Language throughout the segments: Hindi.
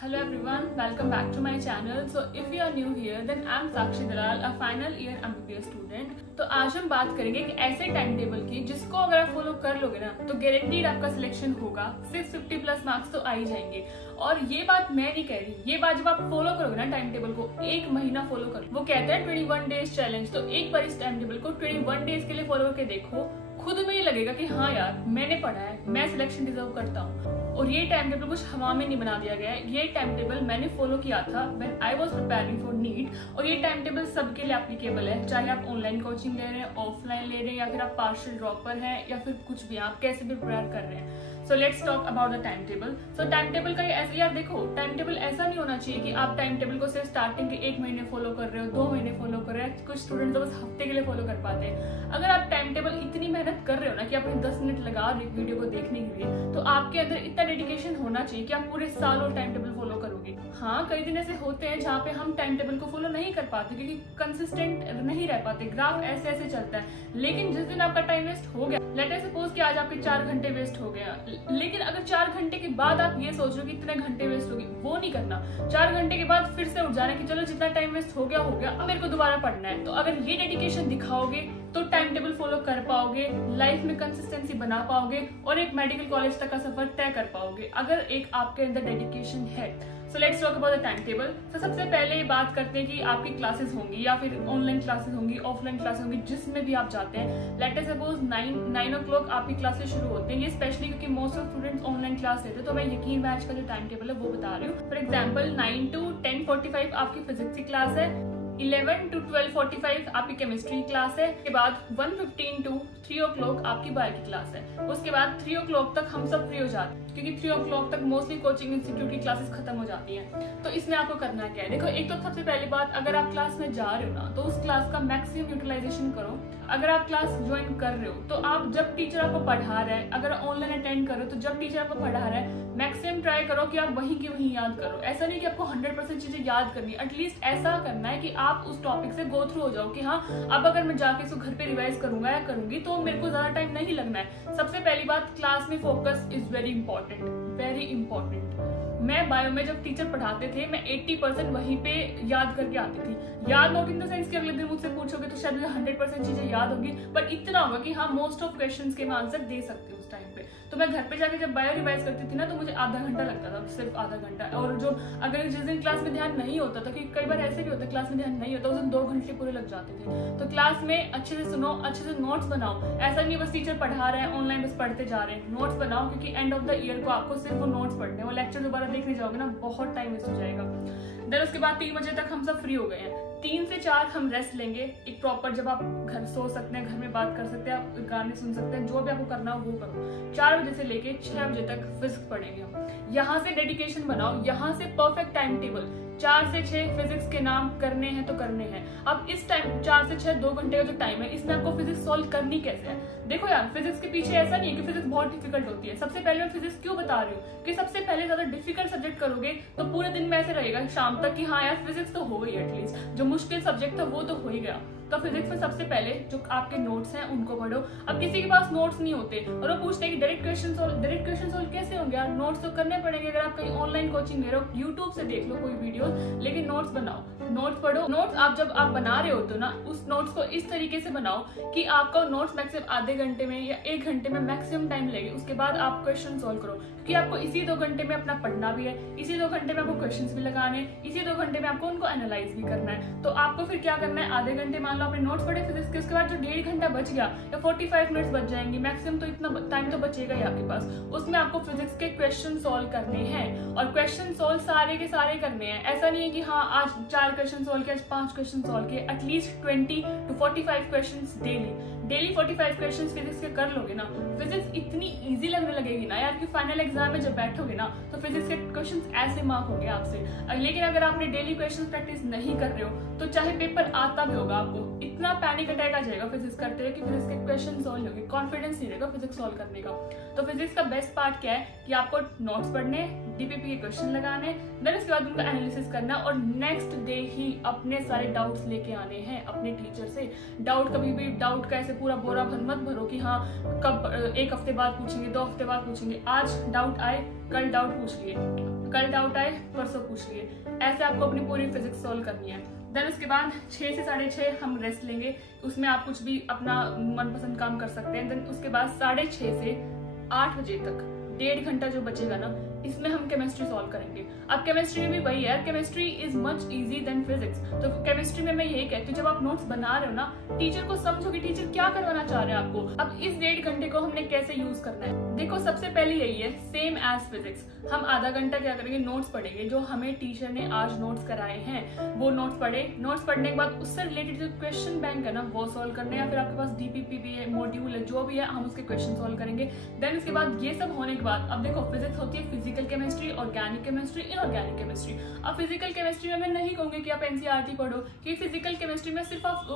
Hello everyone, welcome back to my channel. So if you are new here, then I'm Sakshi Dalal, a final year MBBS student. तो आज हम बात करेंगे कि ऐसे टाइम टेबल की जिसको अगर आप फॉलो कर लोगे ना तो गारंटीड आपका सिलेक्शन होगा। 650 प्लस मार्क्स तो आ ही जाएंगे। और ये बात मैं नहीं कह रही, ये बात जब आप फॉलो करोगे ना टाइम टेबल को, एक महीना फॉलो करो। वो कहते हैं 21 डेज चैलेंज, तो एक बार इस टाइम टेबल को 21 डेज के लिए फॉलो करके देखो, खुद में ये लगेगा कि हाँ यार मैंने पढ़ा है, मैं सिलेक्शन डिजर्व करता हूँ। और ये टाइम टेबल कुछ हवा में नहीं बना दिया गया है, ये टाइम टेबल मैंने फॉलो किया था when I was preparing for NEET. और ये टाइम टेबल सबके लिए एप्लीकेबल है, चाहे आप ऑनलाइन कोचिंग ले रहे हैं, ऑफलाइन ले रहे हैं, या फिर आप पार्शियल ड्रॉपर हैं, या फिर कुछ भी आप कैसे भी प्रिपेयर कर रहे हैं। So let's talk about the time table. So time table का ऐसे यार देखो, टाइम टेबल ऐसा नहीं होना चाहिए कि आप टाइम टेबल को सिर्फ स्टार्टिंग के 1 महीने फॉलो कर रहे हो, 2 महीने फॉलो कर रहे हैं। कुछ स्टूडेंट तो बस हफ्ते के लिए फॉलो कर पाते हैं। अगर आप टाइम टेबल इतनी मेहनत कर रहे हो ना कि आपने 10 मिनट लगा रहे वीडियो को देखने के लिए, तो आपके अंदर इतना डेडिकेशन होना चाहिए कि आप पूरे साल और टाइम टेबल फॉलो करोगे। हाँ, कई दिन ऐसे होते हैं जहाँ पे हम टाइम टेबल को फॉलो नहीं कर पाते क्योंकि कंसिस्टेंट नहीं रह पाते, ग्राफ ऐसे ऐसे चलता है। लेकिन जिस दिन आपका टाइम वेस्ट हो गया, लेट अस सपोज कि आज आपके 4 घंटे वेस्ट हो गया, लेकिन अगर 4 घंटे के बाद आप ये सोच रहे हो कि इतने घंटे वेस्ट हो गए, वो नहीं करना। 4 घंटे के बाद फिर से उठ जाना कि चलो जितना टाइम वेस्ट हो गया, अब मेरे को दोबारा पढ़ना है। तो अगर ये डेडिकेशन दिखाओगे तो टाइम टेबल फॉलो कर पाओगे, लाइफ में कंसिस्टेंसी बना पाओगे और एक मेडिकल कॉलेज तक का सफर तय कर पाओगे, अगर एक आपके अंदर डेडिकेशन है। So let's talk about the time table. तो सबसे पहले बात करते हैं कि आपकी क्लासेस होंगी या फिर ऑनलाइन क्लासेस होंगी, ऑफलाइन क्लासेस होंगी, जिसमें भी आप जाते हैं। लेट अस सपोज 9 o'clock आपकी क्लासेस शुरू होते हैं। ये स्पेशली क्योंकि most of students online class लेते हैं, तो मैं यकीन बैच का जो टाइम टेबल है वो बता रही हूँ। फॉर एग्जाम्पल 9 to 10:45 आपकी फिजिक्स की क्लास है, 11 to 12:45 आपकी केमिस्ट्री क्लास है, उसके बाद 1:15 to 3 o'clock आपकी बायो की क्लास है। उसके बाद 3 o'clock तक हम सब फ्री हो जाते हैं क्योंकि 3 o'clock तक मोस्टली कोचिंग इंस्टीट्यूट की क्लासेस खत्म हो जाती हैं। तो इसमें आपको करना क्या है, देखो एक तो सबसे पहली बात, अगर आप क्लास में जा रहे हो ना तो उस क्लास का मैक्सिमम यूटिलाइजेशन करो। अगर आप क्लास ज्वाइन कर रहे हो तो आप जब टीचर आपको पढ़ा रहा है, अगर ऑनलाइन अटेंड कर रहे हो तो जब टीचर आपको पढ़ा रहा है मैक्सिमम ट्राई करो कि आप वहीं की वहीं याद करो। ऐसा नहीं कि आपको 100% चीजें याद करनी, एटलीस्ट ऐसा करना है कि आप उस टॉपिक से गो थ्रू हो जाओ कि हाँ अब अगर मैं जाके इसको घर पे रिवाइज करूंगा या करूंगी तो मेरे को ज्यादा टाइम नहीं लगना है। सबसे पहली बात, क्लास में focus is very important, very important. मैं बायो में जब टीचर पढ़ाते थे मैं 80% वहीं पे याद करके आती थी। याद नॉट इन द सेंस कि अगले दिन मुझसे पूछोगे तो शायद मुझे 100% चीजें याद होगी, बट इतना होगा कि हाँ मोस्ट ऑफ क्वेश्चंस के मैं आंसर दे सकती हूँ उस टाइम पे। तो मैं घर पे जाके जब बायो रिवाइज करती थी ना तो मुझे आधा घंटा लगता था, सिर्फ आधा घंटा। और जो अगर जिस दिन क्लास में ध्यान नहीं होता था, क्योंकि कई बार ऐसे भी होता है क्लास में ध्यान नहीं होता, उस दिन 2 घंटे पूरे लग जाते थे। तो क्लास में अच्छे से सुनो, अच्छे से नोट्स बनाओ। ऐसा नहीं बस टीचर पढ़ा रहे हैं ऑनलाइन बस पढ़ते जा रहे हैं, नोट्स बनाओ क्योंकि एंड ऑफ द ईयर को आपको सिर्फ वो नोट्स पढ़ने हैं। वो लेक्चर दोबारा देखने जाओगे ना बहुत टाइम वेस्ट हो जाएगा। देन उसके बाद 3 बजे तक हम सब फ्री हो गए हैं। 3 से 4 हम रेस्ट लेंगे, एक प्रॉपर, जब आप घर सो सकते हैं, घर में बात कर सकते हैं, आप गाने सुन सकते हैं, जो भी आपको करना हो वो करो। 4 बजे से लेके 6 बजे तक फिजिक्स पढ़ेंगे हम। यहाँ से डेडिकेशन बनाओ, यहाँ से परफेक्ट टाइम टेबल। 4 से 6 फिजिक्स के नाम करने हैं तो करने हैं। अब इस टाइम 4 से 6 2 घंटे का जो टाइम है, इसमें आपको फिजिक्स सॉल्व करनी कैसे है। देखो यार, फिजिक्स के पीछे ऐसा नहीं है कि फिजिक्स बहुत डिफिकल्ट होती है। सबसे पहले मैं फिजिक्स क्यों बता रही हूँ कि सबसे पहले ज्यादा डिफिकल्ट सब्जेक्ट करोगे तो पूरे दिन में ऐसे रहेगा शाम तक कि हाँ यार फिजिक्स तो हो गई, एटलीस्ट जो मुश्किल सब्जेक्ट था वो तो हो ही गया। तो फिजिक्स में सबसे पहले जो आपके नोट्स हैं उनको पढ़ो। अब किसी के पास नोट्स नहीं होते और वो पूछते हैं कि डायरेक्ट क्वेश्चन सोल्व कैसे होंगे यार, नोट्स तो करने पड़ेंगे। अगर आप कहीं ऑनलाइन कोचिंग ले रहे हो, यूट्यूब से देख लो कोई वीडियो, लेकिन नोट्स बनाओ, नोट्स पढ़ो। नोट्स आप जब आप बना रहे होते हो ना, उस नोट्स को इस तरीके से बनाओ कि आपका नोट्स मैक्सिमम आधे घंटे में या 1 घंटे में मैक्सिमम टाइम लगे। उसके बाद आप क्वेश्चन सोल्व करो क्योंकि आपको इसी 2 घंटे में अपना पढ़ना भी है, इसी 2 घंटे में आपको क्वेश्चंस भी लगाने, इसी 2 घंटे में आपको उनको एनालाइज भी करना है। तो आपको फिर क्या करना है, आधे घंटे मान लो आपने नोट्स पढ़े फिजिक्स के, उसके बाद जो 1.5 घंटा बच गया या 45 मिनट्स बच जाएंगे मैक्सिमम, तो इतना टाइम तो बचेगा ही आपके पास। उसमें आपको फिजिक्स के क्वेश्चन सोल्व करने हैं और क्वेश्चन सोल्व सारे के सारे करने हैं। ऐसा नहीं है कि हाँ आज 4 क्वेश्चन सोल्व किए, आज 5 क्वेश्चन सोल्व किए। At least 20 to 45 question daily 45 questions physics के कर लोगे ना, फिजिक्स इतनी इजी लगने लगेगी ना यार कि फाइनल एग्जाम में जब बैठोगे ना तो फिजिक्स के क्वेश्चंस ऐसे मार्क होंगे आपसे। लेकिन अगर आपने डेली क्वेश्चन प्रैक्टिस नहीं कर रहे हो तो चाहे पेपर आता भी होगा, आपको इतना पैनिक अटैक आ जाएगा फिजिक्स करते हुए कि फिजिक्स के क्वेश्चन सॉल्व होंगे, कॉन्फिडेंस नहीं रहेगा फिजिक्स सॉल्व करने का। तो फिजिक्स का बेस्ट पार्ट क्या है कि आपको नोट्स पढ़ने, डीपीपी के क्वेश्चन लगाने, देन उसके बाद उनका एनालिसिस करना और नेक्स्ट डे ही अपने सारे डाउट्स लेके आने हैं अपने टीचर से। डाउट कभी भी डाउट का ऐसे पूरा बोरा भर मत भरो कि हाँ कब 1 हफ्ते बाद पूछेंगे, 2 हफ्ते बाद पूछेंगे। आज डाउट आए, कल डाउट पूछ लिए। कल डाउट आए परसों पूछ लिए, ऐसे आपको अपनी पूरी फिजिक्स सॉल्व करनी है। देन उसके बाद 6 से 6:30 हम रेस्ट लेंगे, उसमें आप कुछ भी अपना मनपसंद काम कर सकते हैं। देन उसके बाद 6:30 से 8 बजे तक 1.5 घंटा जो बचेगा ना, इसमें हम केमिस्ट्री सॉल्व करेंगे। अब केमिस्ट्री में भी वही है, chemistry is much easy than physics. तो केमिस्ट्री में मैं यही कहती हूँ, जब आप नोट्स बना रहे हो ना, टीचर को समझो कि टीचर क्या करवाना चाह रहे हैं आपको। अब इस 1.5 घंटे को हमने कैसे यूज करना है, देखो सबसे पहले यही है, सेम एज फिजिक्स। हम आधा घंटा क्या करेंगे, नोट्स पढ़ेंगे, जो हमें टीचर ने आज नोट्स कराए हैं वो नोट्स पढ़े। नोट्स पढ़ने के बाद उससे रिलेटेड जो क्वेश्चन बैंक है ना वो सॉल्व करने, या फिर आपके पास डीपीपी भी है, मॉड्यूल है, जो भी है हम उसके क्वेश्चन सॉल्व करेंगे। देन उसके बाद ये सब होने के बाद, अब देखो फिजिक्स होती है physical chemistry, organic chemistry, inorganic chemistry. अब फिजिकल केमिस्ट्री में मैं नहीं कहूंगी कि आप एनसीईआरटी पढ़ो, कि फिजिकल केमिस्ट्री में सिर्फ आप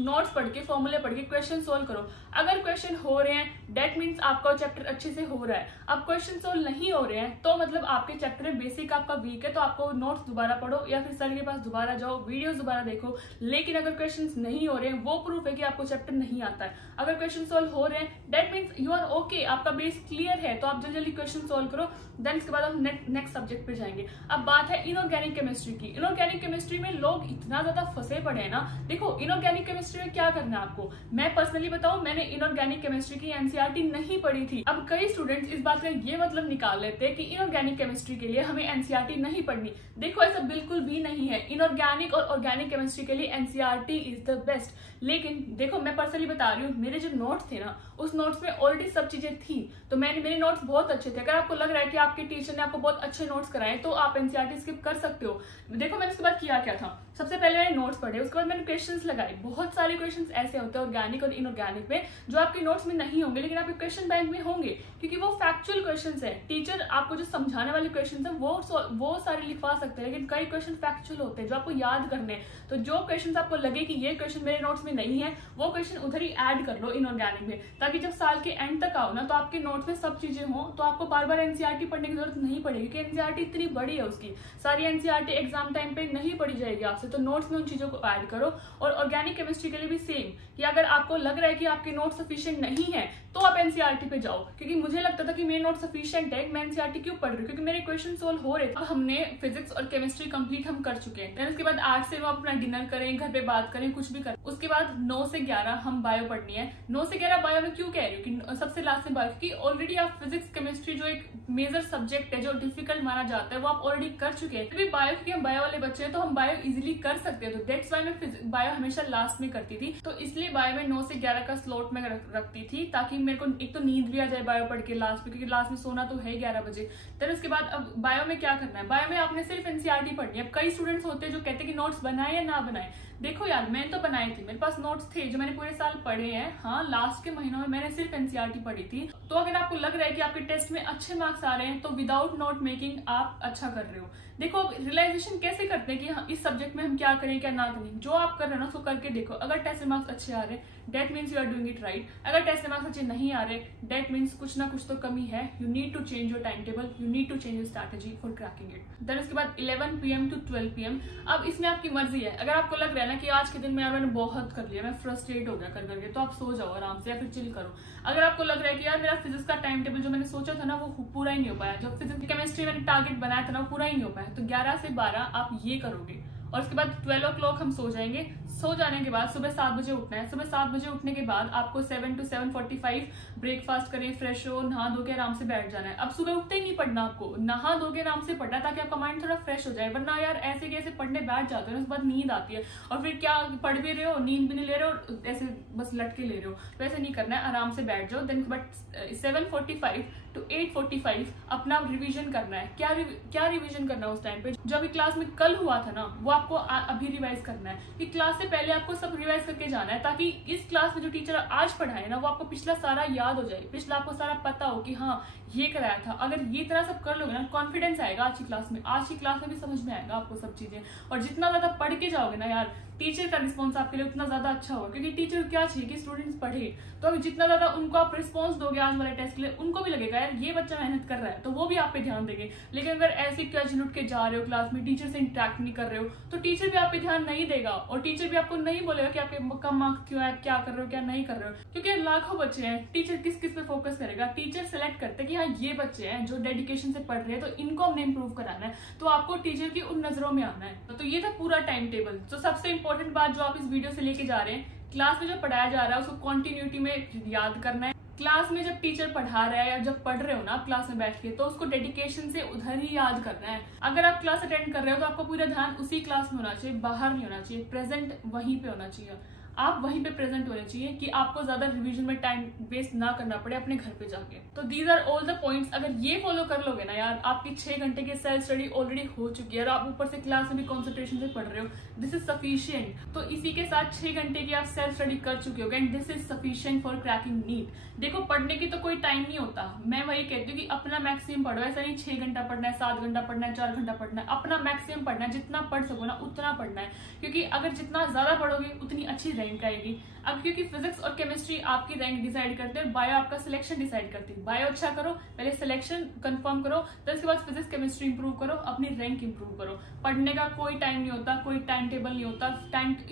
नोट्स पढ़ के, फॉर्मूले पढ़ के क्वेश्चन सोल्व करो। अगर क्वेश्चन हो रहे हैं दैट मीन्स आपका चैप्टर अच्छे से हो रहा है। अब क्वेश्चन सोल्व नहीं हो रहे हैं तो मतलब आपके चैप्टर में बेसिक आपका वीक है, तो आपको नोट्स दोबारा पढ़ो या फिर सर के पास दोबारा जाओ, वीडियोस दोबारा देखो। लेकिन अगर क्वेश्चन नहीं हो रहे हैं वो प्रूफ है कि आपको चैप्टर नहीं आता है। अगर क्वेश्चन सोल्व हो रहे हैं that means you are okay, आपका बेस क्लियर है, तो आप जल्दी जल्दी क्वेश्चन सोल्व करो। देन इसके बाद हम नेक्स्ट सब्जेक्ट पे जाएंगे। अब बात है इनऑर्गेनिक केमिस्ट्री की। इनऑर्गेनिक केमिस्ट्री में लोग इतना ज्यादा फंसे पड़े हैं ना। देखो इनऑर्गेनिक केमिस्ट्री में क्या करना है आपको, मैं पर्सनली बताऊं, मैंने इनऑर्गेनिक केमिस्ट्री की एनसीईआरटी नहीं पढ़ी थी। अब कई स्टूडेंट्स इस बात का ये मतलब निकाल लेते हैं कि इनऑर्गेनिक केमिस्ट्री के लिए हमें एनसीईआरटी नहीं पढ़नी। देखो ऐसा बिल्कुल भी नहीं है। इनऑर्गेनिक और ऑर्गेनिक केमिस्ट्री के लिए एनसीईआरटी इज द बेस्ट। लेकिन देखो मैं पर्सनली बता रही हूँ, मेरे जो नोट्स थे ना उस नोट्स में ऑलरेडी सब चीजें थी, तो मेरे नोट्स बहुत अच्छे थे। अगर आपको लग रहा है कि आपके टीचर ने आपको बहुत अच्छे नोट्स कराए तो आप एनसीईआरटी स्किप कर सकते हो। देखो मैंने उसके बाद किया क्या था, सबसे पहले मैंने नोट्स पढ़े, उसके बाद मैंने क्वेश्चंस लगाए। बहुत सारे क्वेश्चंस ऐसे होते हैं ऑर्गेनिक और इनऑर्गेनिक में जो आपके नोट्स में नहीं होंगे लेकिन आपके क्वेश्चन बैंक में होंगे, क्योंकि वो फैक्चुअल क्वेश्चंस है। टीचर आपको जो समझाने वाले क्वेश्चंस है वो सारे लिखवा सकते हैं, लेकिन कई क्वेश्चन फैक्चुअल होते हैं जो आपको याद करने हैं। तो जो क्वेश्चन आपको लगे कि ये क्वेश्चन मेरे नोट्स में नहीं है वो क्वेश्चन उधर ही ऐड कर लो इनऑर्गेनिक में, ताकि जब साल के एंड तक आओ ना तो आपके नोट्स में सब चीजें हों, तो आपको बार बार एनसीईआरटी पढ़ने की जरूरत नहीं पड़ेगी, क्योंकि एनसीईआरटी इतनी बड़ी है, उसकी सारी एनसीईआरटी एग्जाम टाइम पे नहीं पढ़ी जाएगी आपसे। तो नोट्स में उन चीजों को ऐड करो। और ऑर्गेनिक केमिस्ट्री के लिए भी सेम, कि अगर आपको लग रहा है कि आपके नोट सफिशिएंट नहीं है तो आप एनसीईआरटी पे जाओ, क्योंकि मुझे लगता था कि मेरे नोट सफिशिएंट है, मैं एनसीईआरटी क्यों पढ़ रही हूँ, क्योंकि मेरे क्वेश्चन सोल्व हो रहे थे। अब हमने फिजिक्स और केमिस्ट्री कंप्लीट हम कर चुके हैं। उसके बाद 8 से 9 अपना डिनर करें, घर पे बात करें, कुछ भी करें। उसके बाद 9 से 11 हम बायो पढ़नी है। 9 से 11 बायो में क्यों कह रही हूँ कि सबसे लास्ट में बायो, क्योंकि ऑलरेडी आप फिजिक्स केमिस्ट्री जो एक मेजर सब्जेक्ट है जो डिफिकल्ट माना जाता है वो आप ऑलरेडी कर चुके हैं। फिर बायो, क्योंकि हम बायो वाले बच्चे हैं तो हम बायो इजिली कर सकते हैं, तो दैट्स वाई मैं बायो हमेशा लास्ट में करती थी। तो इसलिए बायो में 9 से 11 का स्लॉट में रखती थी, ताकि मेरे को एक तो नींद भी आ जाए बायो पढ़ के लास्ट में, क्योंकि लास्ट में सोना तो है 11 बजे। फिर उसके बाद अब बायो में क्या करना है, बायो में आपने सिर्फ एनसीईआरटी पढ़नी है। अब कई स्टूडेंट्स होते हैं जो कहते हैं कि नोट्स बनाए या ना बनाए। देखो यार मैंने तो बनाए थे, मेरे पास नोट्स थे जो मैंने पूरे साल पढ़े हैं। हाँ लास्ट के महीनों में मैंने सिर्फ एनसीईआरटी पढ़ी थी। तो अगर आपको लग रहा है कि आपके टेस्ट में अच्छे मार्क्स आ रहे हैं तो विदाउट नोट मेकिंग आप अच्छा कर रहे हो। देखो रियलाइजेशन कैसे करते हैं कि हाँ, इस सब्जेक्ट में हम क्या करें क्या ना करें। जो आप कर रहे हो ना उसको करके देखो। अगर टेस्ट मार्क्स अच्छे आ रहे that means you are doing it right. अगर टेस्ट मार्क्स अच्छे नहीं आ रहे दैट मीन्स कुछ ना कुछ तो कमी है। You need to change your time table, you need to change your strategy for cracking it. Then उसके बाद 11 PM to 12 PM। अब इसमें आपकी मर्जी है, अगर आपको लग रहा है ना कि आज के दिन में यार मैंने बहुत कर लिया, मैं फ्रस्ट्रेट हो गया कर करके, तो आप सो जाओ आराम से या फिर चिल करो। अगर आपको लग रहा है कि यार मेरा फिजिक्स का टाइम टेबल जो मैंने सोचा था ना वो पूरा ही नहीं हो पाया, जो फिजिक्स केमिस्ट्री मैंने टारगेट बनाया था ना वो पूरा ही नहीं हो पाया, तो 11 से 12 आप ये करोगे। और उसके बाद 12 o'clock हम सो जाएंगे। सो जाने के बाद सुबह 7 बजे उठना है। सुबह 7 बजे उठने के बाद आपको 7 to 7:45 ब्रेकफास्ट करें, फ्रेश हो, नहा धो के आराम से बैठ जाना है। अब सुबह उठते ही नहीं पढ़ना, आपको नहा धो के आराम से पढ़ना ताकि आपका माइंड थोड़ा फ्रेश हो जाए। वरना यार ऐसे कैसे पढ़ने बैठ जाते हो, उसके बाद नींद आती है और फिर क्या पढ़ भी रहे हो, नींद भी नहीं ले रहे हो, ऐसे बस लटके ले रहे हो। तो ऐसे नहीं करना है, आराम से बैठ जाओ। देन बट 7:45 to 8:45 अपना रिवीजन करना है। क्या रिवीजन करना है उस टाइम पे, जो अभी क्लास में कल हुआ था ना वो आपको अभी रिवाइज करना है। कि क्लास से पहले आपको सब रिवाइज करके जाना है, ताकि इस क्लास में जो टीचर आज पढ़ाए ना वो आपको पिछला सारा याद हो जाए, पिछला आपको सारा पता हो कि हाँ ये कराया था। अगर ये तरह सब कर लोगे ना कॉन्फिडेंस आएगा आज की क्लास में भी समझ में आएगा आपको सब चीजें। और जितना ज्यादा पढ़ के जाओगे ना यार टीचर का रिस्पॉन्स आपके लिए उतना ज्यादा अच्छा होगा, क्योंकि टीचर क्या चाहिए कि स्टूडेंट्स पढ़े। तो अगर जितना ज्यादा उनको आप रिस्पॉन्स दोगे आज वाले टेस्ट के लिए, उनको भी लगेगा यार ये बच्चा मेहनत कर रहा है, तो वो भी आप पे ध्यान देंगे। लेकिन अगर ऐसे कैजुअल उठ के जा रहे हो क्लास में, टीचर से इंटरेक्ट नहीं कर रहे हो, तो टीचर भी आप पे ध्यान नहीं देगा, और टीचर भी आपको नहीं बोलेगा कि आपके कम मार्क्स क्यों है, क्या कर रहे हो क्या नहीं कर रहे हो। क्योंकि लाखों बच्चे हैं, टीचर किस किस पे फोकस करेगा? टीचर सेलेक्ट करते हैं कि हाँ ये बच्चे हैं जो डेडिकेशन से पढ़ रहे हैं, तो इनको हमने इंप्रूव कराना है, तो आपको टीचर की उन नजरों में आना है। तो ये था पूरा टाइम टेबल। तो सबसे इंपॉर्टेंट बात जो आप इस वीडियो से लेके जा रहे हैं, क्लास में जो पढ़ाया जा रहा है उसको कॉन्टिन्यूटी में याद करना है। क्लास में जब टीचर पढ़ा रहा है या जब पढ़ रहे हो ना आप क्लास में बैठ के, तो उसको डेडिकेशन से उधर ही याद करना है। अगर आप क्लास अटेंड कर रहे हो तो आपका पूरा ध्यान उसी क्लास में होना चाहिए, बाहर नहीं होना चाहिए, प्रेजेंट वहीं पे होना चाहिए। आप वहीं पे प्रेजेंट होने चाहिए कि आपको ज्यादा रिवीजन में टाइम वेस्ट ना करना पड़े अपने घर पे जाके। तो these are all the points. अगर ये फॉलो कर लोगे ना यार, आपकी 6 घंटे की सेल्फ स्टडी ऑलरेडी हो चुकी है और आप ऊपर से क्लास में भी कॉन्सेंट्रेशन से पढ़ रहे हो, दिस इज सफिशियंट। तो इसी के साथ 6 घंटे की आप सेल्फ स्टडी कर चुके हो and this is sufficient for cracking NEET. देखो पढ़ने की तो कोई टाइम नहीं होता, मैं वही कहती हूँ कि अपना मैक्सिमम पढ़ो। ऐसा नहीं 6 घंटा पढ़ना है, 7 घंटा पढ़ना है, 4 घंटा पढ़ना है, अपना मैक्सिमम पढ़ना है। जितना पढ़ सको ना उतना पढ़ना है, क्योंकि अगर जितना ज्यादा पढ़ोगे उतनी अच्छी रैंक आएगी। अब क्योंकि फिजिक्स और केमिस्ट्री आपकी रैंक डिसाइड करते हैं, बायो आपका सिलेक्शन डिसाइड करती है। बायो अच्छा करो, पहले सिलेक्शन कंफर्म करो, तो इसके बाद फिजिक्स केमिस्ट्री इंप्रूव करो, अपनी रैंक इंप्रूव करो। पढ़ने का कोई टाइम नहीं होता, कोई टाइम टेबल नहीं होता।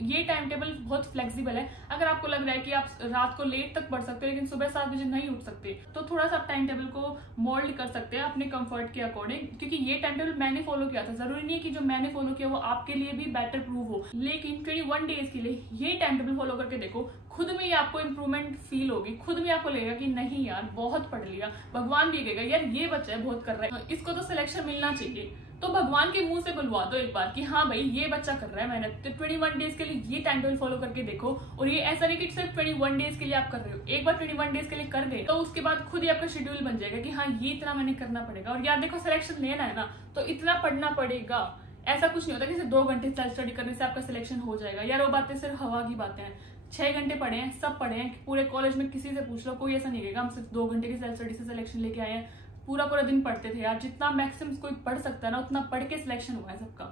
ये टाइम टेबल बहुत फ्लेक्सिबल है। अगर आपको लग रहा है कि आप रात को लेट तक पढ़ सकते हो लेकिन सुबह 7 बजे नहीं उठ सकते, तो थोड़ा सा टाइम टेबल को मोल्ड कर सकते हैं अपने कंफर्ट के अकॉर्डिंग। क्योंकि ये टाइम टेबल मैंने फॉलो किया था, जरूरी नहीं है कि जो मैंने फॉलो किया वो आपके लिए भी बेटर प्रूव हो, लेकिन 21 डेज के लिए ये टाइम टेबल फॉलो करके देखो, खुद में ही आपको इंप्रूवमेंट फील होगी। खुद में आपको लगेगा कि नहीं यार बहुत पढ़ लिया। भगवान भी कहेगा यार ये बच्चा है बहुत कर रहा है, इसको तो सिलेक्शन मिलना चाहिए। तो भगवान के मुंह से बुलवा दो एक बार कि हाँ भाई ये बच्चा कर रहा है मेहनत। तो 21 डेज के लिए ये टाइम टेबल फॉलो करके देखो। और ये ऐसा नहीं कि सिर्फ 21 डेज के लिए आप कर रहे हो, एक बार 21 डेज के लिए कर गए तो उसके बाद खुद ही आपका शेड्यूल बन जाएगा कि हाँ ये इतना मैंने करना पड़ेगा। और यार देखो सिलेक्शन लेना है ना तो इतना पढ़ना पड़ेगा। ऐसा कुछ नहीं होता कि सिर्फ 2 घंटे सेल्फ स्टडी करने से आपका सिलेक्शन हो जाएगा। यार वो बातें सिर्फ हवा की बातें हैं। 6 घंटे पढ़े हैं, सब पढ़े हैं, पूरे कॉलेज में किसी से पूछ लो, कोई ऐसा नहीं कहेगा हम सिर्फ 2 घंटे की सेल्फ स्टडी से सिलेक्शन लेके आए हैं। पूरा पूरा दिन पढ़ते थे यार, जितना मैक्सिमम कोई पढ़ सकता है ना उतना पढ़ के सिलेक्शन हुआ है सबका।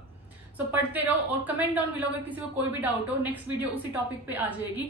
सो पढ़ते रहो और कमेंट डाउन बिलो अगर किसी को कोई भी डाउट हो। नेक्स्ट वीडियो उसी टॉपिक पे आ जाएगी।